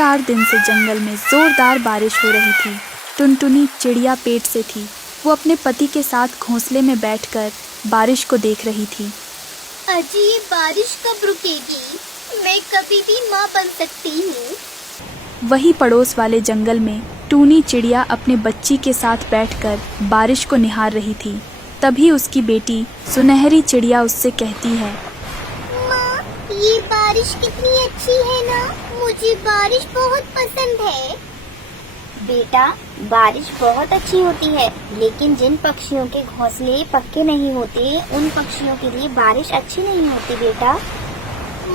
4 दिन से जंगल में जोरदार बारिश हो रही थी। टुनटुनी चिड़िया पेट से थी। वो अपने पति के साथ घोंसले में बैठकर बारिश को देख रही थी। अजी, ये बारिश कब रुकेगी? मैं कभी भी माँ बन सकती हूँ। वही पड़ोस वाले जंगल में टूनी चिड़िया अपने बच्ची के साथ बैठकर बारिश को निहार रही थी। तभी उसकी बेटी सुनहरी चिड़िया उससे कहती है, माँ, ये बारिश कितनी अच्छी है ना। मुझे बारिश बहुत पसंद है। बेटा, बारिश बहुत अच्छी होती है, लेकिन जिन पक्षियों के घोंसले पक्के नहीं होते, उन पक्षियों के लिए बारिश अच्छी नहीं होती बेटा।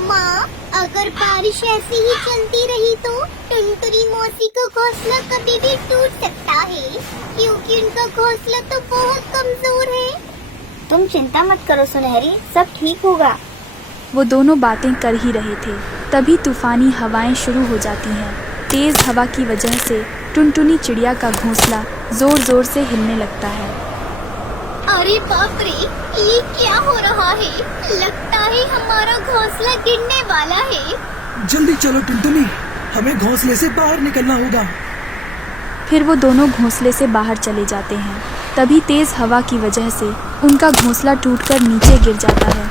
माँ, अगर बारिश ऐसी ही चलती रही तो टुनटुनी मौसी का घोंसला कभी भी टूट सकता है, क्योंकि उनका घोंसला तो बहुत कमजोर है। तुम चिंता मत करो सुनहरी, सब ठीक होगा। वो दोनों बातें कर ही रहे थे, तभी तूफानी हवाएं शुरू हो जाती हैं। तेज हवा की वजह से टुनटुनी चिड़िया का घोंसला जोर जोर से हिलने लगता है। अरे बाप रे, ये क्या हो रहा है? लगता है हमारा घोंसला गिरने वाला है। जल्दी चलो टुनटुनी, हमें घोंसले से बाहर निकलना होगा। फिर वो दोनों घोंसले से बाहर चले जाते हैं। तभी तेज हवा की वजह से उनका घोंसला टूटकर नीचे गिर जाता है।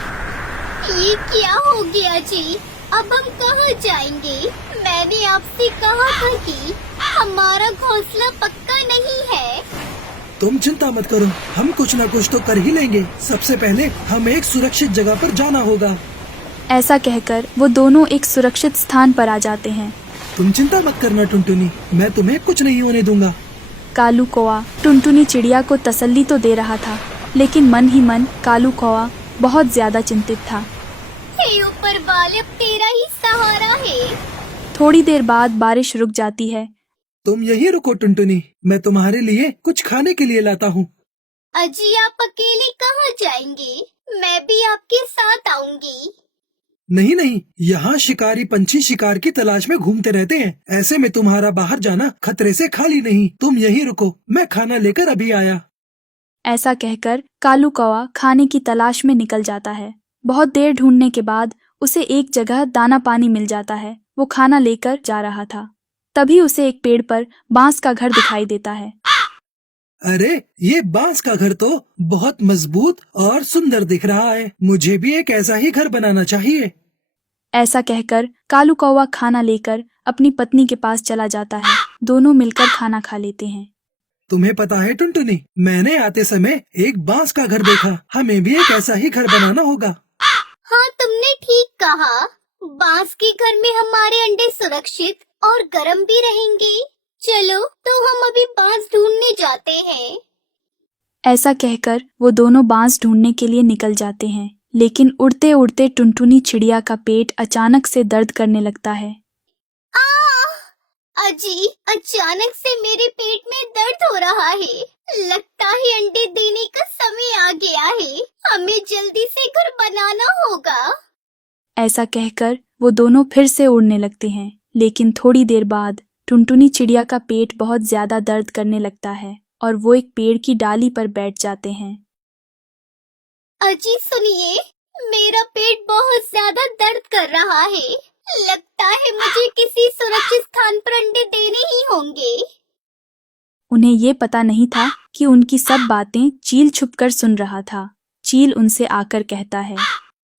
ये क्या हो गया जी? अब हम कहाँ जाएंगे? मैंने आपसे कहा था कि हमारा घोंसला पक्का नहीं है। तुम चिंता मत करो, हम कुछ न कुछ तो कर ही लेंगे। सबसे पहले हमें एक सुरक्षित जगह पर जाना होगा। ऐसा कहकर वो दोनों एक सुरक्षित स्थान पर आ जाते हैं। तुम चिंता मत करना टुनटुनी, मैं तुम्हें कुछ नहीं होने दूंगा। कालू कौआ टुनटुनी चिड़िया को तसल्ली तो दे रहा था, लेकिन मन ही मन कालू कौआ बहुत ज्यादा चिंतित था। हे ऊपर वाले, अब तेरा ही सहारा है। थोड़ी देर बाद बारिश रुक जाती है। तुम यहीं रुको टुनटुनी, मैं तुम्हारे लिए कुछ खाने के लिए लाता हूँ। अजी, आप अकेले कहाँ जाएंगे? मैं भी आपके साथ आऊंगी। नहीं नहीं, यहाँ शिकारी पंछी शिकार की तलाश में घूमते रहते हैं। ऐसे में तुम्हारा बाहर जाना खतरे से खाली नहीं। तुम यहीं रुको, मैं खाना लेकर अभी आया। ऐसा कहकर कालू कौआ खाने की तलाश में निकल जाता है। बहुत देर ढूंढने के बाद उसे एक जगह दाना पानी मिल जाता है। वो खाना लेकर जा रहा था, तभी उसे एक पेड़ पर बांस का घर दिखाई देता है। अरे, ये बांस का घर तो बहुत मजबूत और सुंदर दिख रहा है। मुझे भी एक ऐसा ही घर बनाना चाहिए। ऐसा कहकर कालू कौवा खाना लेकर अपनी पत्नी के पास चला जाता है। दोनों मिलकर खाना खा लेते हैं। तुम्हें पता है टुनटुनी, मैंने आते समय एक बांस का घर देखा। हमें भी एक ऐसा ही घर बनाना होगा। हाँ, तुमने ठीक कहा। बांस के घर में हमारे अंडे सुरक्षित और गर्म भी रहेंगे। चलो, तो हम अभी बांस ढूंढने जाते हैं। ऐसा कहकर वो दोनों बांस ढूंढने के लिए निकल जाते हैं, लेकिन उड़ते उड़ते टुनटुनी चिड़िया का पेट अचानक से दर्द करने लगता है। अजी, अचानक से मेरे पेट में दर्द हो रहा है। लगता है अंडे देने का समय आ गया है। हमें जल्दी से घर बनाना होगा। ऐसा कहकर वो दोनों फिर से उड़ने लगते हैं, लेकिन थोड़ी देर बाद टुनटुनी चिड़िया का पेट बहुत ज्यादा दर्द करने लगता है और वो एक पेड़ की डाली पर बैठ जाते हैं। अजी सुनिए, मेरा पेट बहुत ज्यादा दर्द कर रहा है। लगता है मुझे किसी सुरक्षित स्थान पर अंडे देने ही होंगे। उन्हें ये पता नहीं था कि उनकी सब बातें चील छुपकर सुन रहा था। चील उनसे आकर कहता है,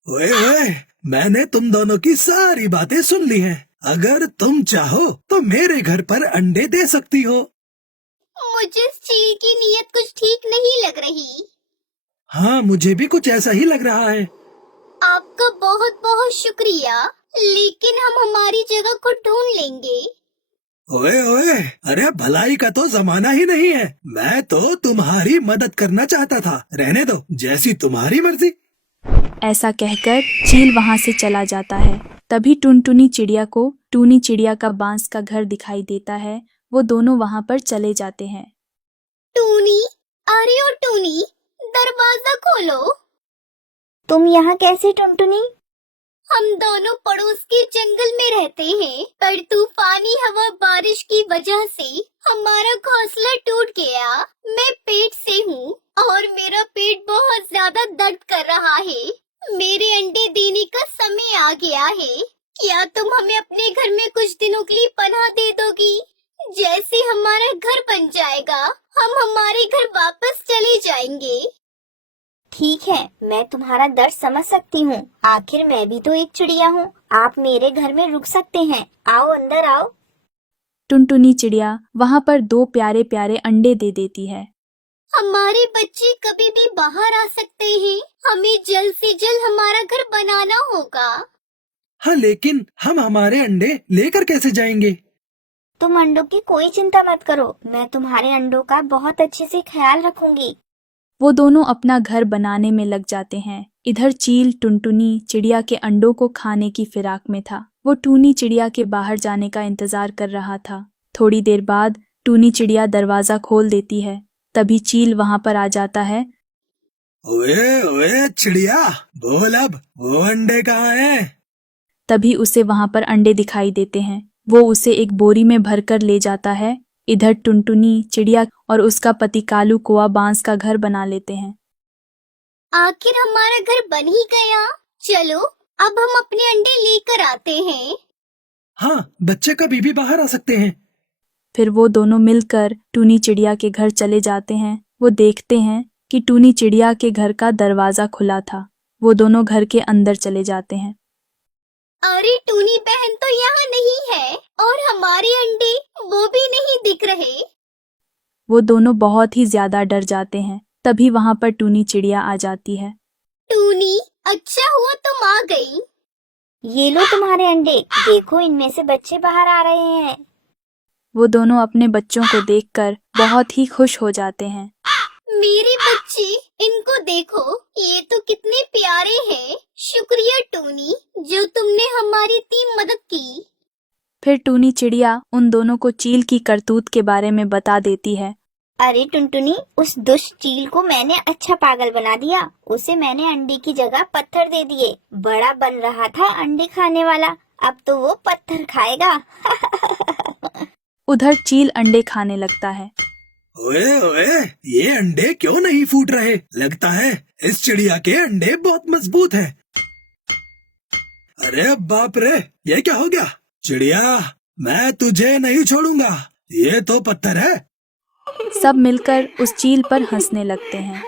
ओए ओए, मैंने तुम दोनों की सारी बातें सुन ली हैं। अगर तुम चाहो तो मेरे घर पर अंडे दे सकती हो। मुझे इस चील की नीयत कुछ ठीक नहीं लग रही। हाँ, मुझे भी कुछ ऐसा ही लग रहा है। आपका बहुत बहुत शुक्रिया, लेकिन हम हमारी जगह को ढूंढ लेंगे। ओए ओए, अरे भलाई का तो जमाना ही नहीं है। मैं तो तुम्हारी मदद करना चाहता था। रहने दो, जैसी तुम्हारी मर्जी। ऐसा कहकर चील वहां से चला जाता है। तभी टुनटुनी चिड़िया को टूनी चिड़िया का बांस का घर दिखाई देता है। वो दोनों वहां पर चले जाते हैं। टूनी, अरे ओ टूनी, दरवाजा खोलो। तुम यहाँ कैसे टुनटुनी? हम दोनों पड़ोस के जंगल में रहते हैं, पर तूफानी हवा बारिश की वजह से हमारा घोंसला टूट गया। मैं पेट से हूँ और मेरा पेट बहुत ज्यादा दर्द कर रहा है। मेरे अंडे देने का समय आ गया है। क्या तुम हमें अपने घर में कुछ दिनों के लिए पनाह हमारा घर बन जाएगा, हम हमारे घर वापस चले जाएंगे। ठीक है, मैं तुम्हारा दर्द समझ सकती हूँ। आखिर मैं भी तो एक चिड़िया हूँ। आप मेरे घर में रुक सकते हैं। आओ अंदर आओ। टुनटुनी चिड़िया वहाँ पर 2 प्यारे प्यारे अंडे दे देती है। हमारे बच्चे कभी भी बाहर आ सकते हैं। हमें जल्द से जल्द हमारा घर बनाना होगा। हाँ, लेकिन हम हमारे अंडे लेकर कैसे जाएंगे? तुम अंडों की कोई चिंता मत करो, मैं तुम्हारे अंडों का बहुत अच्छे से ख्याल रखूंगी। वो दोनों अपना घर बनाने में लग जाते हैं। इधर चील टुनटुनी चिड़िया के अंडों को खाने की फिराक में था। वो टूनी चिड़िया के बाहर जाने का इंतजार कर रहा था। थोड़ी देर बाद टूनी चिड़िया दरवाजा खोल देती है। तभी चील वहाँ पर आ जाता है। ओए ओए चिड़िया, बोल अब, वो अंडे कहाँ हैं? तभी उसे वहाँ पर अंडे दिखाई देते हैं। वो उसे एक बोरी में भरकर ले जाता है। इधर टुनटुनी चिड़िया और उसका पति कालू कौआ बांस का घर बना लेते हैं। आखिर हमारा घर बन ही गया। चलो अब हम अपने अंडे लेकर आते हैं। हाँ, बच्चे कभी भी बाहर आ सकते हैं। फिर वो दोनों मिलकर टूनी चिड़िया के घर चले जाते हैं। वो देखते हैं कि टूनी चिड़िया के घर का दरवाजा खुला था। वो दोनों घर के अंदर चले जाते हैं। अरे टूनी बहन तो यहाँ नहीं है और हमारे अंडे वो भी नहीं दिख रहे। वो दोनों बहुत ही ज्यादा डर जाते हैं। तभी वहाँ पर टूनी चिड़िया आ जाती है। टूनी, अच्छा हुआ तुम आ गई। ये लो तुम्हारे अंडे, देखो इनमें से बच्चे बाहर आ रहे हैं। वो दोनों अपने बच्चों को देखकर बहुत ही खुश हो जाते हैं। मेरे बच्चे, इनको देखो, ये तो कितने प्यारे हैं। शुक्रिया टूनी, जो तुमने हमारी इतनी मदद की। फिर टूनी चिड़िया उन दोनों को चील की करतूत के बारे में बता देती है। अरे टुनटुनी, उस दुष्ट चील को मैंने अच्छा पागल बना दिया। उसे मैंने अंडे की जगह पत्थर दे दिए। बड़ा बन रहा था अंडे खाने वाला, अब तो वो पत्थर खाएगा। उधर चील अंडे खाने लगता है। ओए ओए, ये अंडे क्यों नहीं फूट रहे? लगता है इस चिड़िया के अंडे बहुत मजबूत हैं। अरे बाप रे, ये क्या हो गया? चिड़िया, मैं तुझे नहीं छोड़ूंगा, ये तो पत्थर है। सब मिलकर उस चील पर हंसने लगते हैं।